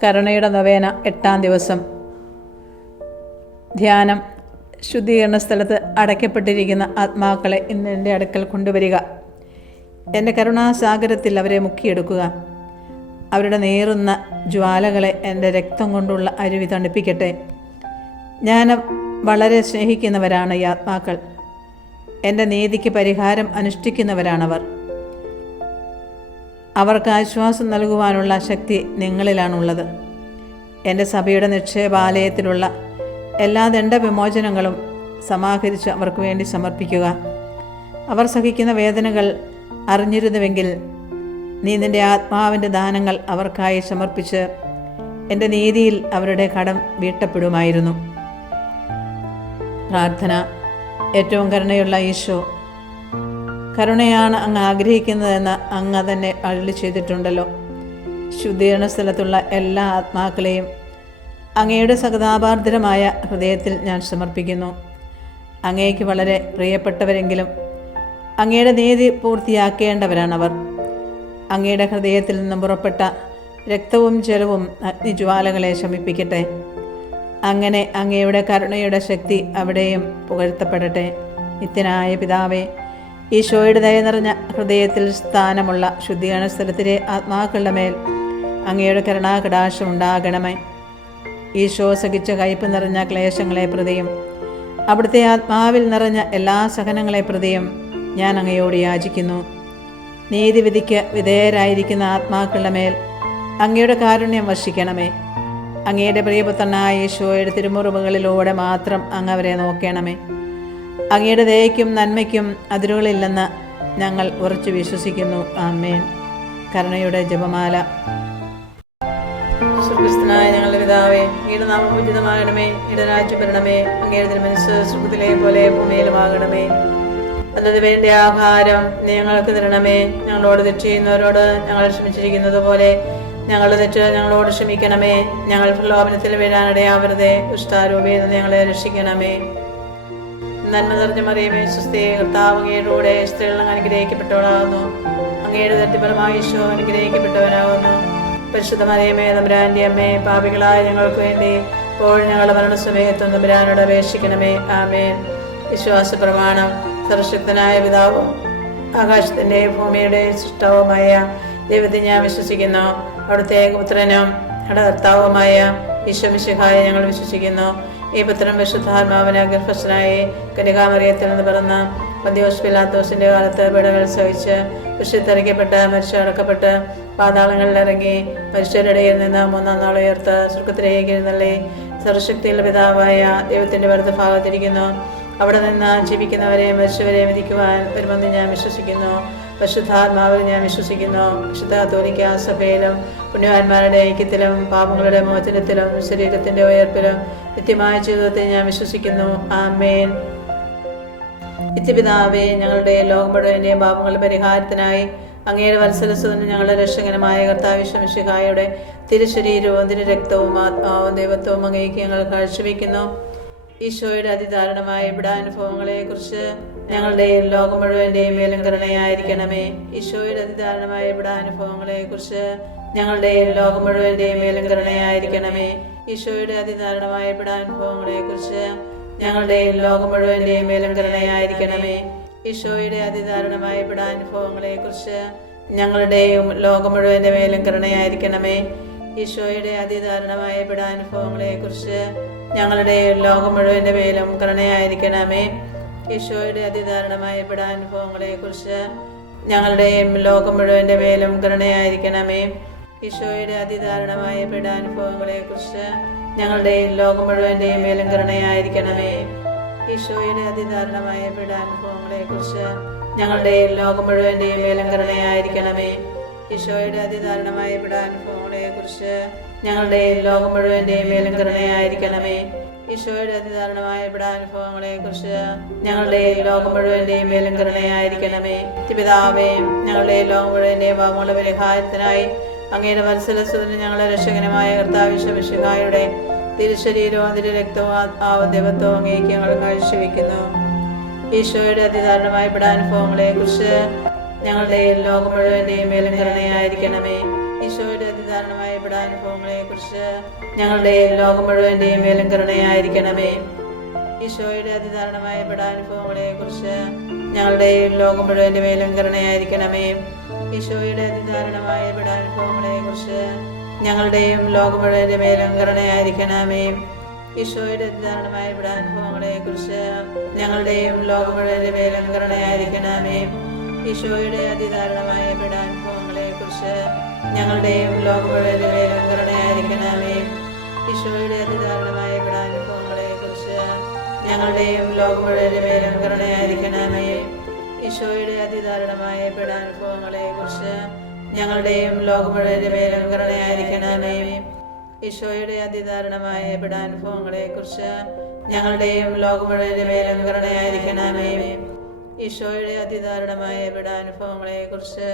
കരുണയുടെ നൊവേന 8-ാം ദിവസം. ധ്യാനം. ശുദ്ധീകരണ സ്ഥലത്ത് അടയ്ക്കപ്പെട്ടിരിക്കുന്ന ആത്മാക്കളെ ഇന്ന് എൻ്റെ അടുക്കൽ കൊണ്ടുവരിക. എൻ്റെ കരുണാസാഗരത്തിൽ അവരെ മുക്കിയെടുക്കുക. അവരുടെ നേറുന്ന ജ്വാലകളെ എൻ്റെ രക്തം കൊണ്ടുള്ള അരുവി തണുപ്പിക്കട്ടെ. ഞാൻ വളരെ സ്നേഹിക്കുന്നവരാണ് ഈ ആത്മാക്കൾ. എൻ്റെ നീതിക്ക് പരിഹാരം അനുഷ്ഠിക്കുന്നവരാണവർ. അവർക്ക് ആശ്വാസം നൽകുവാനുള്ള ശക്തി നിങ്ങളിലാണുള്ളത്. എൻ്റെ സഭയുടെ നിക്ഷേപാലയത്തിലുള്ള എല്ലാ ദണ്ഡവിമോചനങ്ങളും സമാഹരിച്ച് അവർക്ക് വേണ്ടി സമർപ്പിക്കുക. അവർ സഹിക്കുന്ന വേദനകൾ അറിഞ്ഞിരുന്നുവെങ്കിൽ നീ നിൻ്റെ ആത്മാവിൻ്റെ ദാനങ്ങൾ അവർക്കായി സമർപ്പിച്ച് എൻ്റെ നീതിയിൽ അവരുടെ കടം വീട്ടപ്പെടുമായിരുന്നു. പ്രാർത്ഥന. ഏറ്റവും കരുണയുള്ള ഈശോ, കരുണയാണ് അങ്ങ് ആഗ്രഹിക്കുന്നതെന്ന് അങ്ങ് തന്നെ അരുളി ചെയ്തിട്ടുണ്ടല്ലോ. ശുദ്ധീകരണ സ്ഥലത്തുള്ള എല്ലാ ആത്മാക്കളെയും അങ്ങയുടെ സഹതാപാർദ്രമായ ഹൃദയത്തിൽ ഞാൻ സമർപ്പിക്കുന്നു. അങ്ങേക്ക് വളരെ പ്രിയപ്പെട്ടവരെങ്കിലും അങ്ങയുടെ നീതി പൂർത്തിയാക്കേണ്ടവരാണവർ. അങ്ങയുടെ ഹൃദയത്തിൽ നിന്നും പുറപ്പെട്ട രക്തവും ജലവും അഗ്നിജ്വാലകളെ ശമിപ്പിക്കട്ടെ. അങ്ങനെ അങ്ങയുടെ കരുണയുടെ ശക്തി അവിടെയും പുകഴ്ത്തപ്പെടട്ടെ. നിത്യനായ പിതാവേ, ഈശോയുടെ ദയ നിറഞ്ഞ ഹൃദയത്തിൽ സ്ഥാനമുള്ള ശുദ്ധീകരണ സ്ഥലത്തിലെ ആത്മാക്കളുടെ മേൽ അങ്ങയുടെ കരുണാകടാക്ഷം ഉണ്ടാകണമേ. ഈശോ സഹിച്ച കയ്പ് നിറഞ്ഞ ക്ലേശങ്ങളെ പ്രതിയും അവിടുത്തെ ആത്മാവിൽ നിറഞ്ഞ എല്ലാ സഹനങ്ങളെ പ്രതിയും ഞാൻ അങ്ങയോട് യാചിക്കുന്നു. നീതിവിധിക്ക് വിധേയരായിരിക്കുന്ന ആത്മാക്കളുടെ മേൽ അങ്ങയുടെ കാരുണ്യം വർഷിക്കണമേ. അങ്ങയുടെ പ്രിയപുത്രനായ ഈശോയുടെ തിരുമുറിവുകളിലൂടെ മാത്രം അങ്ങ് അവരെ നോക്കണമേ. അങ്ങയുടെ ദയയ്ക്കും നന്മയ്ക്കും അതിരുകളില്ലെന്ന് ഞങ്ങൾ ഉറച്ചു വിശ്വസിക്കുന്നു. ആമേൻ. കരുണയുടെ ജപമാല. സ്വർഗ്ഗസ്ഥനായ ഞങ്ങളുടെ പിതാവേ, അങ്ങയുടെ നാമം പൂജിതമാകണമേ. അങ്ങയുടെ രാജ്യം വരണമേ. അങ്ങയുടെ തിരുമനസ്സ് സ്വർഗ്ഗത്തിലെ പോലെ ഭൂമിയിലുമാകണമേ. അന്നത് വേണ്ട ആഹാരം ഞങ്ങൾക്ക് തരണമേ. ഞങ്ങളോട് തെറ്റ് ചെയ്യുന്നവരോട് ഞങ്ങൾ ക്ഷമിച്ചിരിക്കുന്നത് പോലെ ഞങ്ങളുടെ തെറ്റ് ഞങ്ങളോട് ക്ഷമിക്കണമേ. ഞങ്ങൾ പ്രലോഭനത്തിൽ വീഴാനിടയാവരുതേ. ദുഷ്ടാരൂപയിൽ നിന്ന് ഞങ്ങളെ രക്ഷിക്കണമേ. നന്മ നിറഞ്ഞ മറിയമേ, സ്വസ്തി, കർത്താവ് അങ്ങയുടെ കൂടെ സ്ത്രീകൾ അനുഗ്രഹിക്കപ്പെട്ടവളാകുന്നു. അങ്ങയുടെ ദത്തിഫലമായ ഈശോ അനുഗ്രഹിക്കപ്പെട്ടവനാകുന്നു. പരിശുദ്ധ മറിയമേ, തമ്പുരാന്റെ അമ്മേ, പാപികളായ ഞങ്ങൾക്ക് വേണ്ടി ഇപ്പോൾ ഞങ്ങളുടെ മരണസമയത്തും തമ്പുരാനോട് അപേക്ഷിക്കണമേ. ആമേൻ. വിശ്വാസ പ്രമാണം. സർവശക്തനായ പിതാവും ആകാശത്തിന്റെ ഭൂമിയുടെ സൃഷ്ടാവുമായ ദൈവത്തെ ഞാൻ വിശ്വസിക്കുന്നു. അവിടുത്തെ പുത്രനും കർത്താവുമായ ഈശോ മിശിഹായെ ഞങ്ങൾ വിശ്വസിക്കുന്നു. ഈ പുത്രൻ വിശുദ്ധാത്മാവിന് ഗർഭസ്ഥനായി കന്യകാമറിയത്തിൽ നിന്ന് പിറന്ന് പന്തിയോസ് പിലാത്തോസിന്റെ കാലത്ത് പീഡകൾ സഹിച്ച് കുരിശിൽത്തറയ്ക്കപ്പെട്ട് മരിച്ചടക്കപ്പെട്ട് പാതാളങ്ങളിൽ ഇറങ്ങി മരിച്ചവരുടെ ഇടയിൽ നിന്ന് 3-ാം നാൾ ഉയർത്ത് സ്വർഗ്ഗത്തിലേക്ക് എഴുന്നള്ളി സർവശക്തിയുള്ള പിതാവായ ദൈവത്തിന്റെ വലതുഭാഗത്തിരിക്കുന്നു. അവിടെ നിന്ന് ജീവിക്കുന്നവരെ മരിച്ചവരെ വിധിക്കുവാൻ വരുമെന്ന് ഞാൻ വിശ്വസിക്കുന്നു. പരിശുദ്ധാത്മാവിൽ ഞാൻ വിശ്വസിക്കുന്നു. വിശുദ്ധ കത്തോലിക്കാ സഭയിലും പുണ്യവാന്മാരുടെ ഐക്യത്തിലും പാപങ്ങളുടെ മോചനത്തിലും ശരീരത്തിന്റെ ഉയർപ്പിലും നിത്യമായ ജീവിതത്തിൽ ഞാൻ വിശ്വസിക്കുന്നു. ആമേൻ. നിത്യപിതാവേ, ഞങ്ങളുടെ ലോകം മുഴുവന്റെയും പാപങ്ങളുടെ പരിഹാരത്തിനായി അങ്ങയുടെ വത്സലസുതനും ഞങ്ങളുടെ രക്ഷകനുമായ കർത്താവ് ഈശോ മിശിഹായുടെ തിരുശരീരവും തിരുരക്തവും ആത്മാവും ദൈവത്വവും അങ്ങേക്ക് ഞങ്ങൾ കാഴ്ചവെക്കുന്നു. ഈശോയുടെ അതിദാരുണമായ പീഡാനുഭവങ്ങളെ കുറിച്ച് ഞങ്ങളുടെ ലോകം മുഴുവന്റെയും മേലും കരുണയായിരിക്കണമേ. ഈശോയുടെ അതിദാരുണമായ പീഡാനുഭവങ്ങളെ കുറിച്ച് ഞങ്ങളുടെ ലോകം മുഴുവന്റെയും മേലും കരുണയായിരിക്കണമേ. ഈശോയുടെ അതിദാരുണമായ പീഡാനുഭവങ്ങളെ കുറിച്ച് ഞങ്ങളുടെ ലോകം മുഴുവന്റെയും മേലും കരുണയായിരിക്കണമേ. ഈശോയുടെ അതിദാരുണമായ പീഡാനുഭവങ്ങളെ കുറിച്ച് ഞങ്ങളുടെയും ലോകം മുഴുവന്റെ മേലും കരുണയായിരിക്കണമേ. ഈശോയുടെ അതിദാരുണമായ പീഡാനുഭവങ്ങളെ കുറിച്ച് ഞങ്ങളുടെ ലോകം മുഴുവന്റെ മേലും കരുണയായിരിക്കണമേ. ഈശോയുടെ അതിദാരുണമായ പീഡാനുഭവങ്ങളെ കുറിച്ച് ഞങ്ങളുടെയും ലോകം മുഴുവന്റെ മേലും കരുണയായിരിക്കണമേ. ഈശോയുടെ അതിദാരുണമായ പീഡാനുഭവങ്ങളെ കുറിച്ച് ഞങ്ങളുടെയും ലോകം മുഴുവന്റെയും മേലും കരുണയായിരിക്കണമേ. ഈശോയുടെ അതിദാരുണമായ പീഡാനുഭവങ്ങളെ കുറിച്ച് ഞങ്ങളുടെയും ലോകം മുഴുവന്റെയും മേലും കരുണയായിരിക്കണമേ. ഈശോയുടെ അതിദാരുണമായ പീഡാനുഭവങ്ങളെ കുറിച്ച് ഞങ്ങളുടെയും ലോകം മുഴുവന്റെയും മേലും കരുണയായിരിക്കണമേ. ഈശോയുടെ അതിദാരുണമായ പീഡാനുഭവങ്ങളെ കുറിച്ച് ഞങ്ങളുടെയും ലോകം മുഴുവന്റെയും മേലും കരുണയായിരിക്കണമേ. പിതാവേ, ഞങ്ങളുടെ ലോകം മുഴുവന്റെയും പാപങ്ങളുടെ പരിഹാരത്തിനായി അങ്ങയുടെ വത്സലസുതനും ഞങ്ങളുടെ രക്ഷകനുമായ കർത്താവ് ഈശോ മിശിഹായുടെ തിരുശരീരവും തിരുരക്തവും ആത്മാവും ദൈവത്വവും അങ്ങേക്ക് ഞങ്ങൾ കാഴ്ചവെക്കുന്നു. ഈശോയുടെ അതിദാരുണമായ പീഡാനുഭവങ്ങളെ കുറിച്ച് ഞങ്ങളുടെ ലോകം മുഴുവന്റെയും മേലും കരുണയായിരിക്കണമേ. ഈശോയുടെ അതിദാരുണമായ പീഡാനുഭവങ്ങളെ കുറിച്ച് ഞങ്ങളുടെ ലോകം മുഴുവന്റെയും മേലും കരുണയായിരിക്കണമേ. ഈശോയുടെ അതിദാരുണമായ പീഡാനുഭവങ്ങളെ കുറിച്ച് ഞങ്ങളുടെ ലോകം മുഴുവന്റെ മേലും കരുണയായിരിക്കണമേ. ഈശോയുടെ അതിദാരുണമായ പീഡാനുഭവങ്ങളെ കുറിച്ച് ഞങ്ങളുടെയും ലോകം മുഴുവന്റെ മേലും കരുണയായിരിക്കണമേ. ഈശോയുടെ അതിദാരുണമായ പീഡാനുഭവങ്ങളെ കുറിച്ച് ഞങ്ങളുടെയും ലോകം മുഴുവന്റെ മേലും കരുണയായിരിക്കണമേ. ഈശോയുടെ അതിദാരുണമായ പീഡാനുഭവങ്ങളെ കുറിച്ച് ഞങ്ങളുടെയും ലോകം മുഴുവന്റെ മേലും കരുണയായിരിക്കണമേ. ഈശോയുടെ അതിദാരുണമായ പീഡാനുഭവങ്ങളെ കുറിച്ച് ഞങ്ങളുടെയും ലോകം മുഴുവന്റെ മേലും കരുണയായിരിക്കണമേ. ഈശോയുടെ അതിദാരുണമായ പീഡാനുഭവങ്ങളെ കുറിച്ച് ഞങ്ങളുടെയും ലോകം മുഴുവന്റെ മേലും കരുണയായിരിക്കണമേ. ഈശോയുടെ അതിദാരുണമായ പീഡാനുഭവങ്ങളെ കുറിച്ച് ഞങ്ങളുടെയും ലോകം മുഴുവന്റെ മേലും കരുണയായിരിക്കണമേ. ഈശോയുടെ അതിദാരുണമായ പീഡാനുഭവങ്ങളെ കുറിച്ച്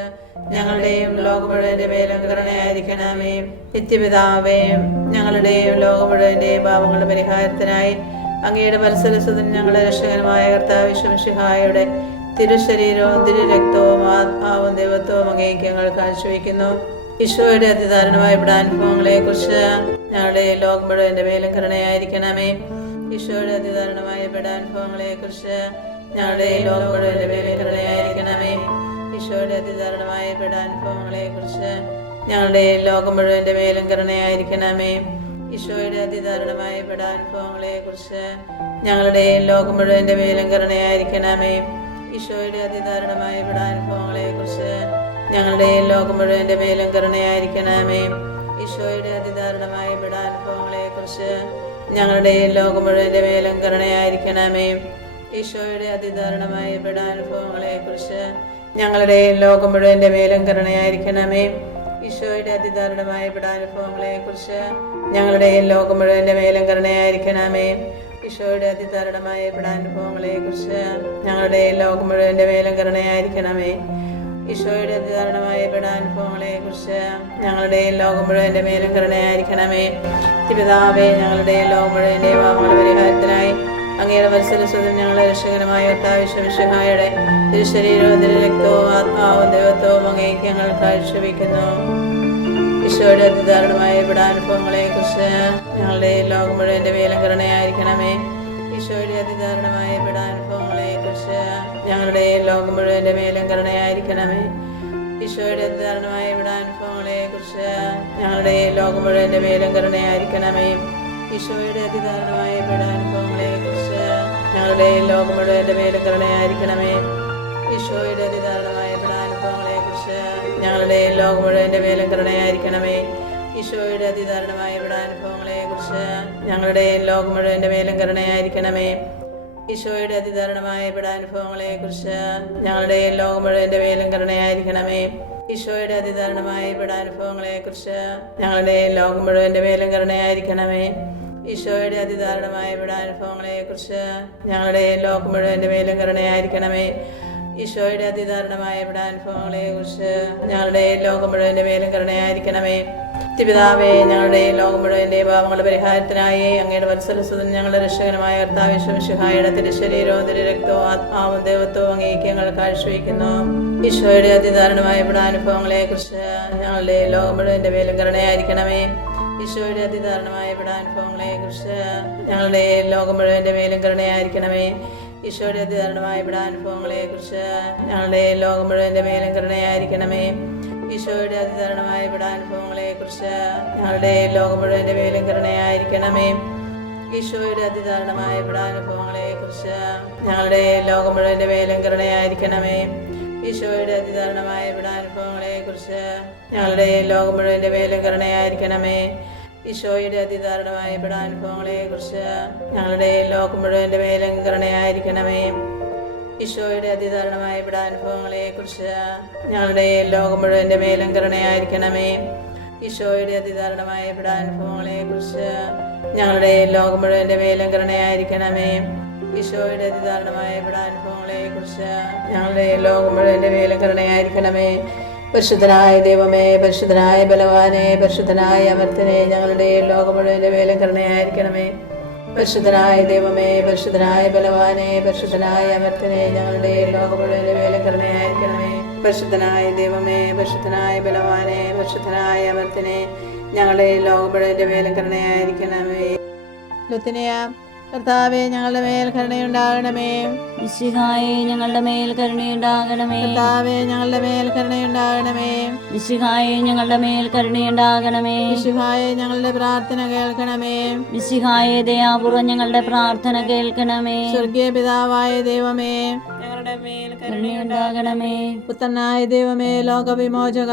ഞങ്ങളുടെയും ലോകം മുഴുവന്റെ മേലും കരുണയായിരിക്കണമേ. നിത്യപിതാവേ, ഞങ്ങളുടെയും ലോകം മുഴുവന്റെയും പാപങ്ങളുടെ പരിഹാരത്തിനായി അങ്ങയുടെ വത്സലസുതൻ ഞങ്ങളുടെ രക്ഷകനുമായ കർത്താവ് മിശിഹായുടെ തിരുശരീരവും തിരുരക്തവും ആത്മാവും ദൈവത്വവും അങ്ങേക്ക് ഞങ്ങൾ കാഴ്ചവെക്കുന്നു. ഈശോയുടെ അതിദാരുണമായ പീഡാനുഭവങ്ങളെ കുറിച്ച് ഞങ്ങളുടെ ലോകം മുഴുവന്റെ മേലും കരുണയായിരിക്കണമേ. ഈശോയുടെ അതിദാരുണമായ പീഡാനുഭവങ്ങളെ കുറിച്ച് ഞങ്ങളുടെ ലോകം മുഴുവന്റെ മേലും കരുണയായിരിക്കണമേ. ഈശോയുടെ അതിദാരുണമായ പീഡാനുഭവങ്ങളെ കുറിച്ച് ഞങ്ങളുടെ ലോകം മുഴുവന്റെ മേലും കരുണയായിരിക്കണമേ. ഈശോയുടെ അതിദാരുണമായ പീഡാനുഭവങ്ങളെ കുറിച്ച് ഞങ്ങളുടെ ലോകം മുഴുവന്റെ മേലും കരുണയായിരിക്കണമേ. ഈശോയുടെ അതിദാരുണമായ പീഡാനുഭവങ്ങളെ കുറിച്ച് ഞങ്ങളുടെ ലോകം മുഴുവന്റെ മേലും കരുണയായിരിക്കണമേ. ഈശോയുടെ അതിദാരുണമായ പീഡാനുഭവങ്ങളെ കുറിച്ച് ഞങ്ങളുടെ ലോകം മുഴുവന്റെ മേലും കരുണയായിരിക്കണമേ. ഈശോയുടെ അതിദാരുണമായ പീഡാനുഭവങ്ങളെ കുറിച്ച് ഞങ്ങളുടെ ലോകം മുഴുവന്റെ മേലും കരുണയായിരിക്കണമേ. ഈശോയുടെ അതിദാരുണമായ പീഡാനുഭവങ്ങളെ കുറിച്ച് ഞങ്ങളുടെ ലോകം മുഴുവന്റെ മേലും കരുണയായിരിക്കണമേ. ഈശോയുടെ അതിദാരുണമായ പീഡാനുഭവങ്ങളെ കുറിച്ച് ഞങ്ങളുടെ ലോകം മുഴുവന്റെ മേലും കരുണയായിരിക്കണമേ. ഈശോയുടെ അതിദാരുണമായ പീഡാനുഭവങ്ങളെ കുറിച്ച് ഞങ്ങളുടെ ലോകം മുഴുവന്റെ മേലും കരുണയായിരിക്കണമേ. പിതാവേ, ഞങ്ങളുടെ ലോകം മുഴുവന്റെ പാപങ്ങളുടെ പരിഹാരത്തിനായി അങ്ങയുടെ വത്സലസുതൻ ഞങ്ങളുടെ രക്ഷകനുമായ കർത്താവ് മിശിഹായുടെ തിരുശരീരവും തിരുരക്തവും ആത്മാവും ദൈവത്വവും അങ്ങേക്ക് ഞങ്ങൾ കാഴ്ചവെക്കുന്നു. ഈശോയുടെ അതിദാരുണമായ പീഡാനുഭവങ്ങളെ കുറിച്ച് ഞങ്ങളുടെ ലോകം മുഴുവന്റെ മേലും കരുണയായിരിക്കണമേ. ഈശോയുടെ അതിദാരുണമായ പീഡാനുഭവങ്ങളെ കുറിച്ച് ഞങ്ങളുടെ ലോകം മുഴുവന്റെ മേലും കരുണയായിരിക്കണമേ. ഈശോയുടെ അതിദാരുണമായ പീഡാനുഭവങ്ങളെ കുറിച്ച് ഞങ്ങളുടെ ലോകം മുഴുവന്റെ മേലും കരുണയായിരിക്കണമേ. ഈശോയുടെ അതിദാരുണമായ പീഡാനുഭവങ്ങളെ കുറിച്ച് ഞങ്ങളുടെ ലോകം മുഴുവന്റെ മേലും കരുണയായിരിക്കണമേ. ഈശോയുടെ അതിദാരുണമായ പീഡാനുഭവങ്ങളെ കുറിച്ച് ഞങ്ങളുടെ ലോകം മുഴുവന്റെ മേലും കരുണയായിരിക്കണമേ. ഈശോയുടെ അതിദാരുണമായ പീഡാനുഭവങ്ങളെ കുറിച്ച് ഞങ്ങളുടെ ലോകം മുഴുവന്റെ മേലും കരുണയായിരിക്കണമേ. ഈശോയുടെ അതിദാരുണമായ പീഡാനുഭവങ്ങളെ കുറിച്ച് ഞങ്ങളുടെ ലോകം മുഴുവന്റെ മേലും കരുണയായിരിക്കണമേ. ഈശോയുടെ അതിദാരുണമായ പീഡാനുഭവങ്ങളെ കുറിച്ച് ഞങ്ങളുടെ ലോകം മുഴുവന്റെ മേലും കരുണയായിരിക്കണമേ. ഈശോയുടെ അതിദാരുണമായ പീഡാനുഭവങ്ങളെ കുറിച്ച് ഞങ്ങളുടെ ലോകം മുഴുവന്റെ മേലും കരുണയായിരിക്കണമേ. ഈശോയുടെ അതിദാരുണമായ പീഡാനുഭവങ്ങളെ കുറിച്ച് ഞങ്ങളുടെ ലോകം മുഴുവന്റെ മേലും കരുണയായിരിക്കണമേ. പിതാവേ, ഞങ്ങളുടെ ലോകം മുഴുവന്റെ പാപങ്ങളുടെ പരിഹാരത്തിനായി അങ്ങയുടെ വത്സലസുതൻ ഞങ്ങളുടെ രക്ഷകനുമായ കർത്താവ് മിശിഹായുടെ തിരുശരീരവും തിരുരക്തവും ആത്മാവും ദൈവത്വവും അങ്ങേക്ക് ഞങ്ങൾ കാഴ്ചവെക്കുന്നു. ഈശോയുടെ അതിദാരുണമായ പീഡാനുഭവങ്ങളെ കുറിച്ച് ഞങ്ങളുടെ ലോകം മുഴുവന്റെ മേലും കരുണയായിരിക്കണമേ. ഈശോയുടെ അതിദാരുണമായ പീഡാനുഭവങ്ങളെ കുറിച്ച് ഞങ്ങളുടെ ലോകം മുഴുവന്റെ മേലും കരുണയായിരിക്കണമേ. ഈശോയുടെ അതിദാരുണമായ പീഡാനുഭവങ്ങളെ കുറിച്ച് ഞങ്ങളുടെ ലോകം മുഴുവന്റെ മേലും കരുണയായിരിക്കണമേ. ഈശോയുടെ അതിദാരുണമായ പീഡാനുഭവങ്ങളെ കുറിച്ച് ഞങ്ങളുടെ ലോകം മുഴുവന്റെ മേലും കരുണയായിരിക്കണമേ. ഈശോയുടെ അതിദാരുണമായ പീഡാനുഭവങ്ങളെ കുറിച്ച് ഞങ്ങളുടെ ലോകം മുഴുവന്റെ മേലും കരുണയായിരിക്കണമേ. ഈശോയുടെ അതിദാരുണമായ പീഡാനുഭവങ്ങളെ കുറിച്ച് ഞങ്ങളുടെ ലോകം മുഴുവന്റെ മേലും കരുണയായിരിക്കണമേ. ഈശോയുടെ അതിദാരുണമായ പീഡാനുഭവങ്ങളെ കുറിച്ച് ഞങ്ങളുടെ ലോകം മുഴുവന്റെ മേലും കരുണയായിരിക്കണമേ. ഈശോയുടെ അതിദാരുണമായ പീഡാനുഭവങ്ങളെ കുറിച്ച് ഞങ്ങളുടെ ലോകം മുഴുവന്റെ മേലും കരുണയായിരിക്കണമേ. ഈശോയുടെ അതിദാരുണമായ പീഡാനുഭവങ്ങളെ കുറിച്ച് ഞങ്ങളുടെ ലോകം മുഴുവന്റെ മേലും കരുണയായിരിക്കണമേ. ഈശോയുടെ അതിദാരുണമായ പീഡാനുഭവങ്ങളെ കുറിച്ച് ഞങ്ങളുടെ ലോകം മുഴുവന്റെ മേലും കരുണയായിരിക്കണമേ. പരിശുദ്ധനായ ദൈവമേ, പരിശുദ്ധനായ ബലവാനെ, പരിശുദ്ധനായ അമർത്തനെ, ഞങ്ങളുടെ ലോകം മുഴുവന്റെ മേലും കരുണയായിരിക്കണമേ. പരിശുദ്ധനായ ദൈവമേ, പരിശുദ്ധനായ ബലവാനെ, പരിശുദ്ധനായ അമർത്തനെ, ഞങ്ങളുടെ ലോകം മുഴുവന്റെ മേലും കരുണയായിരിക്കണമേ. പരിശുദ്ധനായ ദൈവമേ, പരിശുദ്ധനായ ബലവാനെ, പരിശുദ്ധനായ അമർത്തിനെ, ഞങ്ങളെ ലോകപടയുടെ മേലും കരുണയായിരിക്കണമേ. ലുത്തിനിയ, കർത്താവേ ഞങ്ങളുടെ മേൽ കരുണയുണ്ടാകണമേ. മിശിഹായേ ഞങ്ങളുടെ മേൽ കരുണയുണ്ടാകണമേ. കർത്താവേ ഞങ്ങളുടെ മേൽ കരുണയുണ്ടാകണമേ. മിശിഹായേ ഞങ്ങളുടെ മേൽ കരുണയുണ്ടാകണമേ. മിശിഹായേ ഞങ്ങളുടെ പ്രാർത്ഥന കേൾക്കണമേ. മിശിഹായേ ദയാപൂർവ്വം ഞങ്ങളുടെ പ്രാർത്ഥന കേൾക്കണമേ. സ്വർഗീയ പിതാവായ ദൈവമേ, ഞങ്ങളുടെ മേൽ കരുണയുണ്ടാകണമേ. പുത്രനായ ദൈവമേ, ലോകവിമോചക,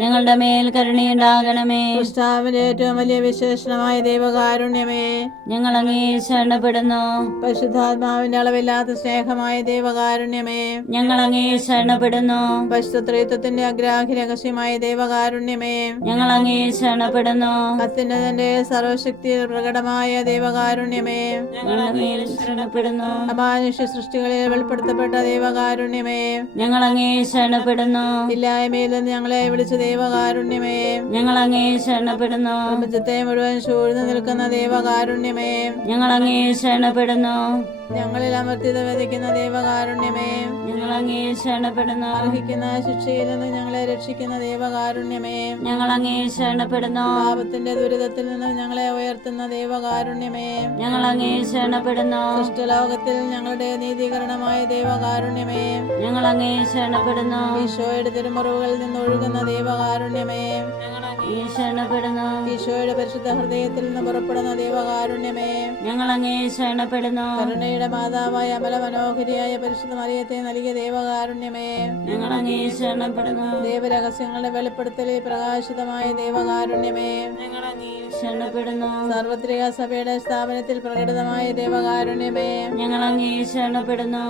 ഞങ്ങളുടെ മേൽ കരുണയുണ്ടാകണമേ. ക്രിസ്താവിന്റെ ഏറ്റവും വലിയ വിശേഷണമായ ദൈവകാരുണ്യമേ, ഞങ്ങൾ അങ്ങേ ശരണപ്പെടുന്നു. പരിശുദ്ധാത്മാവിന്റെ അളവില്ലാത്ത സ്നേഹമായ ദൈവകാരുണ്യമേ, ഞങ്ങൾ അങ്ങേ ശരണപ്പെടുന്നു. പരിശുദ്ധ ത്രിത്വത്തിന്റെ അഗ്രാഹി രഹസ്യമായ ദൈവകാരുണ്യമേ, ഞങ്ങൾ അങ്ങേ ശരണപ്പെടുന്നു. അത്യുന്നതന്റെ സർവശക്തി പ്രകടമായ ദൈവകാരുണ്യമേ, ഞങ്ങളുടെ മേൽ ശരണപ്പെടുന്നു. അമാനുഷ്യ സൃഷ്ടികളിൽ വെളിപ്പെടുത്തപ്പെട്ട ദൈവകാരുണ്യമേ, ഞങ്ങൾ അങ്ങേ ശരണപ്പെടുന്നു. ഇല്ലായ്മയിൽ നിന്ന് ഞങ്ങളെ വിളിച്ച ദൈവകാരുണ്യമേ, ഞങ്ങൾ അങ്ങേ ശരണപ്പെടുന്നു. പ്രപഞ്ചത്തെ മുഴുവൻ ചൂഴ്ന്നു നിൽക്കുന്ന ദൈവകാരുണ്യമേ, ഞങ്ങൾ അങ്ങേ ശരണപ്പെടുന്നു. ഞങ്ങളിൽ അമർത്തിത വിതയ്ക്കുന്ന ദൈവകാരുണ്യമേ, ഞങ്ങൾ അങ്ങേ ശരണപ്പെടുന്നു. അർഹിക്കുന്ന ശിക്ഷയിൽ നിന്ന് ഞങ്ങളെ രക്ഷിക്കുന്ന ദൈവകാരുണ്യമേ, ഞങ്ങൾ അങ്ങേ ശരണപ്പെടുന്നു. പാപത്തിന്റെ ദുരിതത്തിൽ നിന്ന് ഞങ്ങളെ ഉയർത്തുന്ന ദൈവകാരുണ്യമേ, ഞങ്ങൾ അങ്ങേ ശരണപ്പെടുന്നു. സൃഷ്ടലോകത്തിൽ ഞങ്ങളുടെ നീതീകരണമായ ദൈവകാരുണ്യമേ, ഞങ്ങൾ അങ്ങേ ശരണപ്പെടുന്നു. ഈശോയുടെ തിരുമുറിവുകളിൽ നിന്ന് ഒഴുകുന്ന ദൈവകാരുണ്യമേ, അങ്ങേ ശരണപ്പെടുന്നു. ഈശോയുടെ പരിശുദ്ധ ഹൃദയത്തിൽ നിന്ന് പുറപ്പെടുന്ന ദൈവകാരുണ്യമേ, ഞങ്ങൾ അങ്ങേ ശരണപ്പെടുന്നു. കരുണയുടെ മാതാവായ അമല മനോഹരിയായ പരിശുദ്ധ മറിയത്തെ നൽകിയ ദൈവകാരുണ്യമേ, ഞങ്ങൾ അങ്ങേ ശരണപ്പെടുന്നു. ദൈവരഹസ്യങ്ങളുടെ വെളിപ്പെടുത്തലിൽ പ്രകാശിതമായ ദൈവകാരുണ്യമേ, ഞങ്ങൾ അങ്ങേ ശരണപ്പെടുന്നു. സാർവത്രിക സഭയുടെ സ്ഥാപനത്തിൽ പ്രകടിതമായ ദൈവകാരുണ്യമേ, ഞങ്ങൾ അങ്ങേ ശരണപ്പെടുന്നു.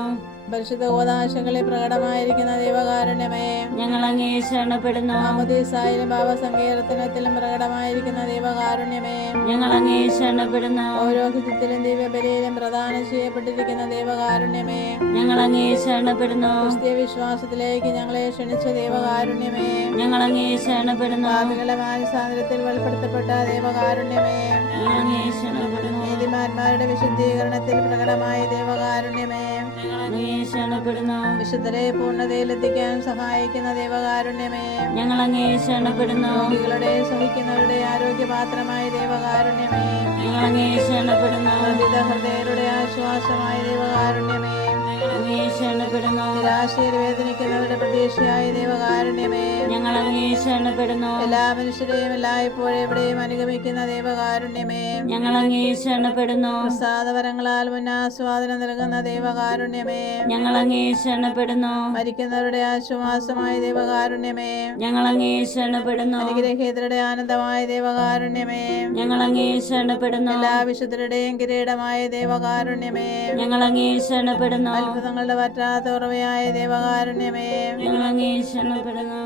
പരിശുദ്ധ ഓദാശങ്ങളിൽ പ്രകടമായിരിക്കുന്ന ദൈവകാരുണ്യമേ, ഞങ്ങൾ അങ്ങേ ശരണപ്പെടുന്നു. മാമോദീസായിലും ഭാവസങ്കീർത്തനത്തിലും പ്രകടമായിരിക്കുന്ന ദൈവകാരുണ്യമേ, ഞങ്ങൾ അങ്ങേ ശരണപ്പെടുന്നു. പൗരോഹിത്യത്തിലും ദിവ്യബലിയിലും പ്രദാനം ചെയ്യപ്പെട്ടിരിക്കുന്ന ദൈവകാരുണ്യമേ, ഞങ്ങൾ അങ്ങേ ശരണപ്പെടുന്നു. ക്രിസ്തീയ വിശ്വാസത്തിലേക്ക് ഞങ്ങളെ ക്ഷണിച്ച ദൈവകാരുണ്യമേ, ഞങ്ങൾ അങ്ങേ ശരണപ്പെടുന്നു. പാപികളുടെ മാനസാന്തരത്തിൽ വെളിപ്പെടുത്തപ്പെട്ട ദൈവകാരുണ്യമേ, ഞങ്ങൾ അങ്ങേ ശരണപ്പെടുന്നു. നീതിമാന്മാരുടെ വിശുദ്ധീകരണത്തിൽ പ്രകടമായ ദൈവകാരുണ്യമേ, ഞങ്ങൾ അങ്ങേ ശരണപ്പെടുന്നു. വിശുദ്ധരെ പൂർണ്ണതയിലെത്തിക്കാൻ സഹായിക്കുന്ന ദൈവകാരുണ്യമേ, ഞങ്ങൾ അങ്ങേ ശരണപ്പെടുന്നു. രോഗികളുടെ സഹിക്കുന്നവരുടെ ആരോഗ്യപാത്രമായ ദൈവകാരുണ്യമേ, ഞങ്ങൾ അങ്ങേ ശരണപ്പെടുന്നു. പ്രതിത ഹൃദയരുടെ ആശ്വാസമായ ദൈവകാരുണ്യമേ, ഞങ്ങൾ അങ്ങേ ശരണപ്പെടുന്നു. നിരാശയിൽ വേദനിക്കുന്നവരുടെ പ്രതീക്ഷയായ ദൈവകാരുണ്യമേ, ഞങ്ങൾ അങ്ങേ ശരണപ്പെടുന്നു. എല്ലാ മനുഷ്യരെയും എല്ലായ്പ്പോഴും എവിടെയും അനുഗമിക്കുന്ന ദൈവകാരുണ്യമേ, ഞങ്ങൾ അങ്ങേ ശരണപ്പെടുന്നു. പ്രസാദവരങ്ങളാൽ മുന്നാസ്വാദനം നൽകുന്ന ദൈവകാരുണ്യമേ, ഞങ്ങൾ അങ്ങേ ശരണപ്പെടുന്നു. മരിക്കുന്നവരുടെ ആശ്വാസമായ ദൈവകാരുണ്യമേ, ഞങ്ങൾ അങ്ങേ ശരണപ്പെടുന്നു. അനുഗ്രഹീതരുടെ ആനന്ദമായ ദൈവകാരുണ്യമേ, ഞങ്ങൾ അങ്ങേ ശരണപ്പെടുന്നു. എല്ലാ വിശുദ്ധരുടെയും കിരീടമായ ദൈവകാരുണ്യമേ, ഞങ്ങൾ അങ്ങേ ശരണപ്പെടുന്നു. അത്ഭുതങ്ങളുടെ പറ്റാത്ത ഉറവയായ ദൈവകാരുണ്യമേ, ഞങ്ങൾ അങ്ങേ ശരണപ്പെടുന്നു.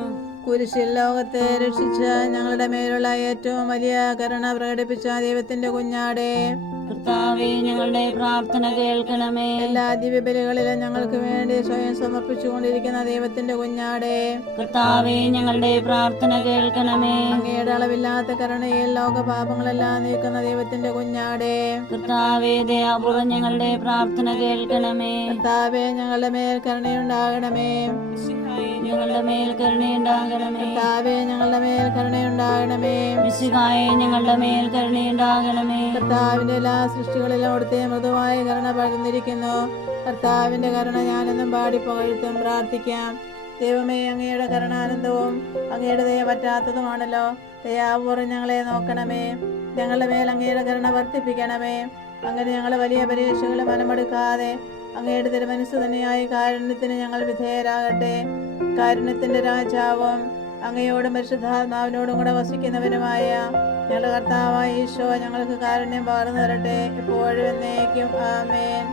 കുരിശിൽ ലോകത്തെ രക്ഷിച്ച ഞങ്ങളുടെ മേലുള്ള ഏറ്റവും വലിയ കരുണ പ്രകടിപ്പിച്ച ദൈവത്തിന്റെ കുഞ്ഞാടേ, കർത്താവേ ഞങ്ങളുടെ പ്രാർത്ഥന കേൾക്കണമേ. എല്ലാ ദിവ്യബലികളിലും ഞങ്ങൾക്ക് വേണ്ടി സ്വയം സമർപ്പിച്ചുകൊണ്ടിരിക്കുന്ന ദൈവത്തിന്റെ കുഞ്ഞാടേ, കർത്താവേ ഞങ്ങളുടെ പ്രാർത്ഥന കേൾക്കണമേ. അങ്ങയുടെ അളവില്ലാത്ത കരുണയിൽ ലോകപാപങ്ങളെല്ലാം നീക്കുന്ന ദൈവത്തിന്റെ കുഞ്ഞാടേ, കർത്താവേ ദയാപൂർവ്വം ഞങ്ങളുടെ പ്രാർത്ഥന കേൾക്കണമേ. കർത്താവേ ഞങ്ങളുടെ മേൽ കരുണയുണ്ടാകണമേ, ഞങ്ങളുടെ മേൽ കരുണയുണ്ടാകണമേ. കർത്താവേ ഞങ്ങളുടെ മേൽ കരുണയുണ്ടാകണമേ, മിശിഹായേ ഞങ്ങളുടെ മേൽ കരുണയുണ്ടാകണമേ. കർത്താവിന്റെ എല്ലാ സൃഷ്ടികളിലും അവിടുത്തെ മൃദുവായ കരുണ പകർന്നിരിക്കുന്നു. കർത്താവിന്റെ കരുണ ഞാനെന്നും പാടി പുകഴ്ത്തും. പ്രാർത്ഥിക്കാം. ദൈവമേ, അങ്ങയുടെ കരുണാനന്ദവും അങ്ങയുടെ ദയ പറ്റാത്തതുമാണല്ലോ. ദയാപൂർവ്വം ഞങ്ങളെ നോക്കണമേ. ഞങ്ങളുടെ മേൽ അങ്ങയുടെ കരുണ വർദ്ധിപ്പിക്കണമേ. അങ്ങനെ ഞങ്ങൾ വലിയ പരീക്ഷകളെ മനമെടുക്കാതെ അങ്ങയുടെ തിരുമനസ് തന്നെയായ കാരുണ്യത്തിന് ഞങ്ങൾ വിധേയരാകട്ടെ. കാരുണ്യത്തിന്റെ രാജാവും അങ്ങയോടും പരിശുദ്ധാത്മാവിനോടും കൂടെ വസിക്കുന്നവനുമായ ഞങ്ങളുടെ കർത്താവായ ഈശോ ഞങ്ങൾക്ക് കാരുണ്യം പകർന്നു തരട്ടെ, എപ്പോഴും എന്നേക്കും. ആമേൻ.